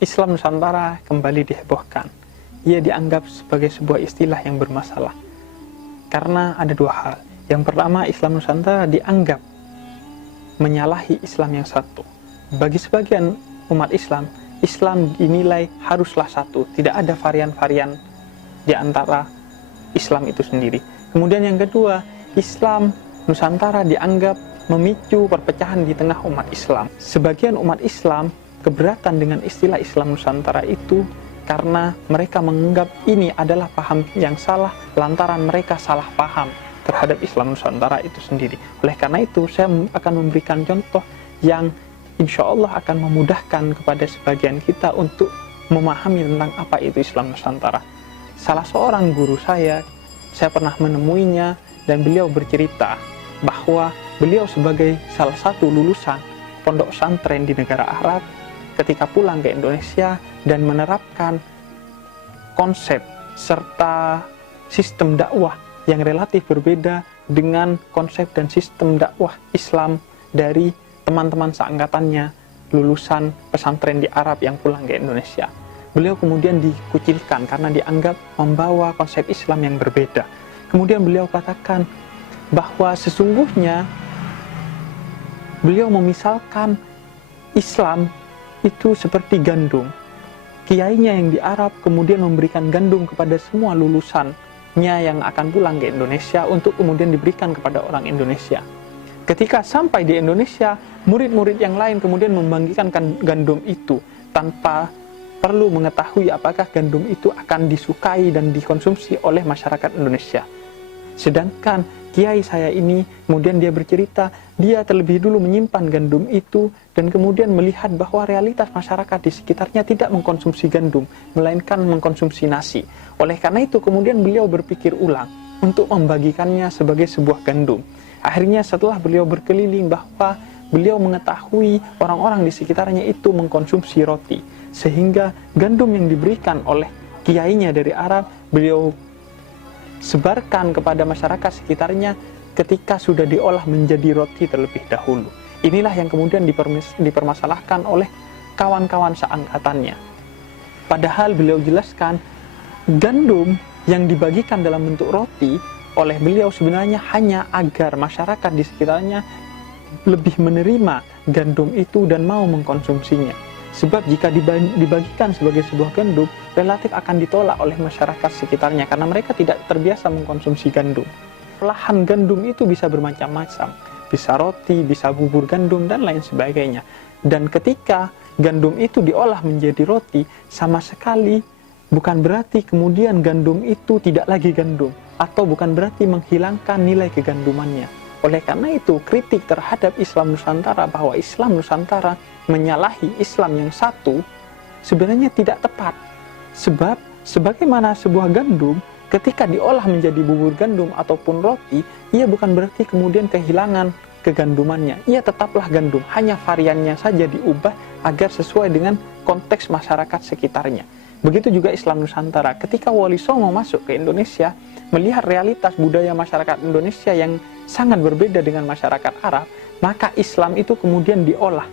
Islam Nusantara kembali dihebohkan. Ia dianggap sebagai sebuah istilah yang bermasalah. Karena ada dua hal. Yang pertama, Islam Nusantara dianggap menyalahi Islam yang satu. Bagi sebagian umat Islam, Islam dinilai haruslah satu. Tidak ada varian-varian di antara Islam itu sendiri. Kemudian yang kedua, Islam Nusantara dianggap memicu perpecahan di tengah umat Islam. Sebagian umat Islam keberatan dengan istilah Islam Nusantara itu karena mereka menganggap ini adalah paham yang salah lantaran mereka salah paham terhadap Islam Nusantara itu sendiri. Oleh karena itu, saya akan memberikan contoh yang insya Allah akan memudahkan kepada sebagian kita untuk memahami tentang apa itu Islam Nusantara. Salah seorang guru saya pernah menemuinya dan beliau bercerita bahwa beliau sebagai salah satu lulusan pondok pesantren di negara Arab ketika pulang ke Indonesia dan menerapkan konsep serta sistem dakwah yang relatif berbeda dengan konsep dan sistem dakwah Islam dari teman-teman seangkatannya lulusan pesantren di Arab yang pulang ke Indonesia. Beliau kemudian dikucilkan karena dianggap membawa konsep Islam yang berbeda. Kemudian beliau katakan bahwa sesungguhnya beliau memisalkan Islam itu seperti gandum. Kiainya yang di Arab kemudian memberikan gandum kepada semua lulusannya yang akan pulang ke Indonesia untuk kemudian diberikan kepada orang Indonesia. Ketika sampai di Indonesia, murid-murid yang lain kemudian membagikan gandum itu tanpa perlu mengetahui apakah gandum itu akan disukai dan dikonsumsi oleh masyarakat Indonesia. Sedangkan kiai saya ini, kemudian dia bercerita, dia terlebih dulu menyimpan gandum itu dan kemudian melihat bahwa realitas masyarakat di sekitarnya tidak mengkonsumsi gandum, melainkan mengkonsumsi nasi. Oleh karena itu, kemudian beliau berpikir ulang untuk membagikannya sebagai sebuah gandum. Akhirnya setelah beliau berkeliling bahwa beliau mengetahui orang-orang di sekitarnya itu mengkonsumsi roti, sehingga gandum yang diberikan oleh kiainya dari Arab, beliau sebarkan kepada masyarakat sekitarnya ketika sudah diolah menjadi roti terlebih dahulu. Inilah yang kemudian dipermasalahkan oleh kawan-kawan seangkatannya. Padahal beliau jelaskan gandum yang dibagikan dalam bentuk roti oleh beliau sebenarnya hanya agar masyarakat di sekitarnya lebih menerima gandum itu dan mau mengkonsumsinya. Sebab jika dibagikan sebagai sebuah gandum, relatif akan ditolak oleh masyarakat sekitarnya karena mereka tidak terbiasa mengkonsumsi gandum. Olahan gandum itu bisa bermacam-macam, bisa roti, bisa bubur gandum, dan lain sebagainya. Dan ketika gandum itu diolah menjadi roti, sama sekali bukan berarti kemudian gandum itu tidak lagi gandum, atau bukan berarti menghilangkan nilai kegandumannya. Oleh karena itu, kritik terhadap Islam Nusantara bahwa Islam Nusantara menyalahi Islam yang satu sebenarnya tidak tepat. Sebab sebagaimana sebuah gandum ketika diolah menjadi bubur gandum ataupun roti, ia bukan berarti kemudian kehilangan kegandumannya. Ia tetaplah gandum, hanya variannya saja diubah agar sesuai dengan konteks masyarakat sekitarnya. Begitu juga Islam Nusantara. Ketika Wali Songo masuk ke Indonesia, melihat realitas budaya masyarakat Indonesia yang sangat berbeda dengan masyarakat Arab, maka Islam itu kemudian diolah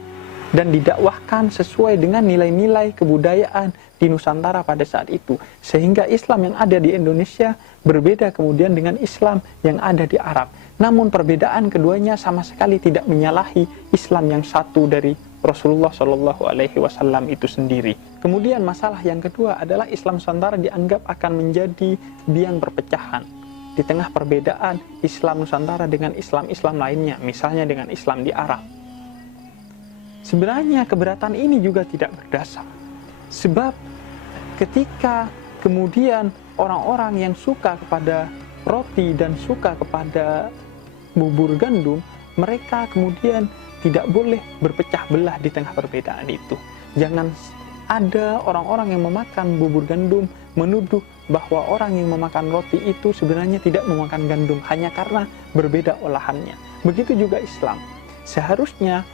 dan didakwahkan sesuai dengan nilai-nilai kebudayaan di Nusantara pada saat itu. Sehingga Islam yang ada di Indonesia berbeda kemudian dengan Islam yang ada di Arab. Namun perbedaan keduanya sama sekali tidak menyalahi Islam yang satu dari Rasulullah SAW itu sendiri. Kemudian masalah yang kedua adalah Islam Nusantara dianggap akan menjadi biang perpecahan di tengah perbedaan Islam Nusantara dengan Islam-Islam lainnya, misalnya dengan Islam di Arab. Sebenarnya keberatan ini juga tidak berdasar. Sebab ketika kemudian orang-orang yang suka kepada roti dan suka kepada bubur gandum, mereka kemudian tidak boleh berpecah belah di tengah perbedaan itu. Jangan ada orang-orang yang memakan bubur gandum menuduh bahwa orang yang memakan roti itu sebenarnya tidak memakan gandum hanya karena berbeda olahannya. Begitu juga Islam. Seharusnya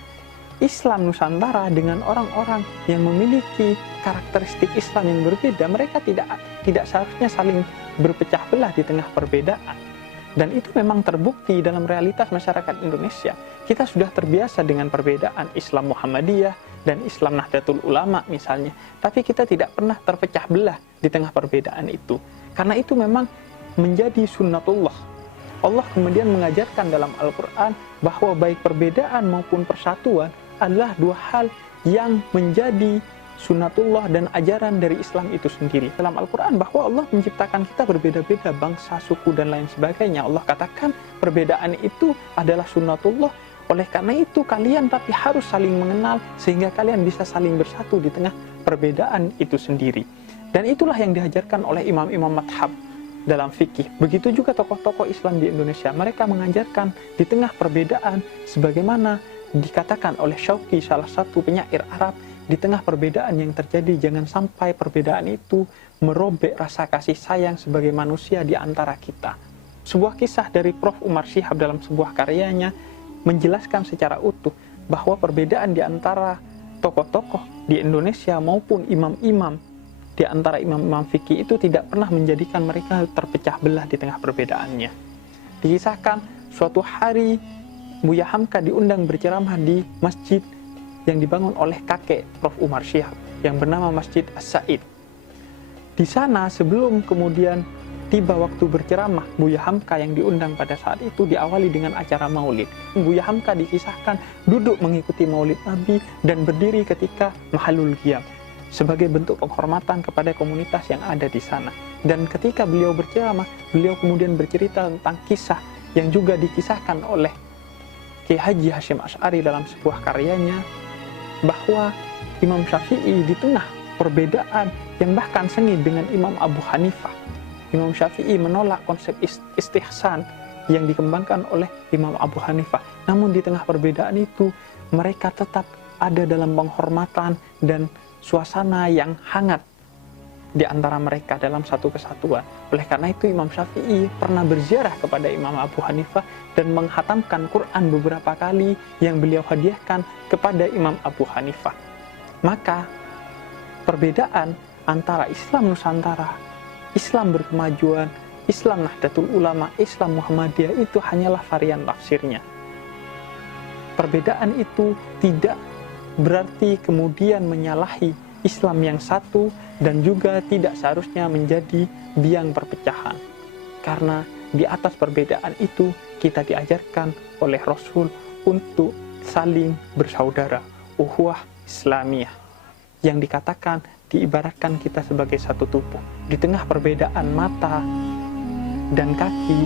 Islam Nusantara dengan orang-orang yang memiliki karakteristik Islam yang berbeda, mereka tidak seharusnya saling berpecah belah di tengah perbedaan. Dan itu memang terbukti dalam realitas masyarakat Indonesia. Kita sudah terbiasa dengan perbedaan Islam Muhammadiyah dan Islam Nahdlatul Ulama misalnya. Tapi kita tidak pernah terpecah belah di tengah perbedaan itu. Karena itu memang menjadi sunnatullah. Allah kemudian mengajarkan dalam Al-Quran bahwa baik perbedaan maupun persatuan adalah dua hal yang menjadi sunnatullah dan ajaran dari Islam itu sendiri. Dalam Al-Quran bahwa Allah menciptakan kita berbeda-beda, bangsa, suku, dan lain sebagainya. Allah katakan perbedaan itu adalah sunnatullah. Oleh karena itu kalian tapi harus saling mengenal sehingga kalian bisa saling bersatu di tengah perbedaan itu sendiri. Dan itulah yang diajarkan oleh imam-imam madhab dalam fikih. Begitu juga tokoh-tokoh Islam di Indonesia. Mereka mengajarkan di tengah perbedaan sebagaimana dikatakan oleh Syauqi, salah satu penyair Arab, di tengah perbedaan yang terjadi jangan sampai perbedaan itu merobek rasa kasih sayang sebagai manusia di antara kita. Sebuah kisah dari Prof. Umar Syihab dalam sebuah karyanya menjelaskan secara utuh bahwa perbedaan di antara tokoh-tokoh di Indonesia maupun imam-imam di antara imam-imam fikih itu tidak pernah menjadikan mereka terpecah belah di tengah perbedaannya. Dikisahkan suatu hari Buya Hamka diundang berceramah di masjid yang dibangun oleh kakek Prof. Umar Syihab yang bernama Masjid As-Said. Di sana sebelum kemudian tiba waktu berceramah, Buya Hamka yang diundang pada saat itu diawali dengan acara maulid. Buya Hamka dikisahkan duduk mengikuti maulid Nabi dan berdiri ketika mahalul qiyam sebagai bentuk penghormatan kepada komunitas yang ada di sana. Dan ketika beliau berceramah, beliau kemudian bercerita tentang kisah yang juga dikisahkan oleh Kiai Haji Hasyim Asy'ari dalam sebuah karyanya, bahwa Imam Syafi'i di tengah perbedaan yang bahkan sengit dengan Imam Abu Hanifah, Imam Syafi'i menolak konsep istihsan yang dikembangkan oleh Imam Abu Hanifah. Namun di tengah perbedaan itu, mereka tetap ada dalam penghormatan dan suasana yang hangat di antara mereka dalam satu kesatuan. Oleh karena itu Imam Syafi'i pernah berziarah kepada Imam Abu Hanifah dan menghatamkan Quran beberapa kali yang beliau hadiahkan kepada Imam Abu Hanifah. Maka perbedaan antara Islam Nusantara, Islam berkemajuan, Islam Nahdlatul Ulama, Islam Muhammadiyah itu hanyalah varian tafsirnya. Perbedaan itu tidak berarti kemudian menyalahi Islam yang satu dan juga tidak seharusnya menjadi biang perpecahan. Karena di atas perbedaan itu kita diajarkan oleh Rasul untuk saling bersaudara, ukhuwah Islamiyah, yang dikatakan diibaratkan kita sebagai satu tubuh. Di tengah perbedaan mata dan kaki,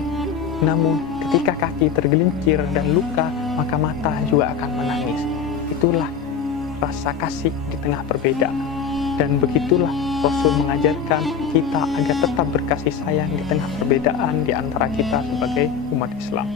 namun ketika kaki tergelincir dan luka, maka mata juga akan menangis. Itulah rasa kasih di tengah perbedaan. Dan begitulah Rasul mengajarkan kita agar tetap berkasih sayang di tengah perbedaan di antara kita sebagai umat Islam.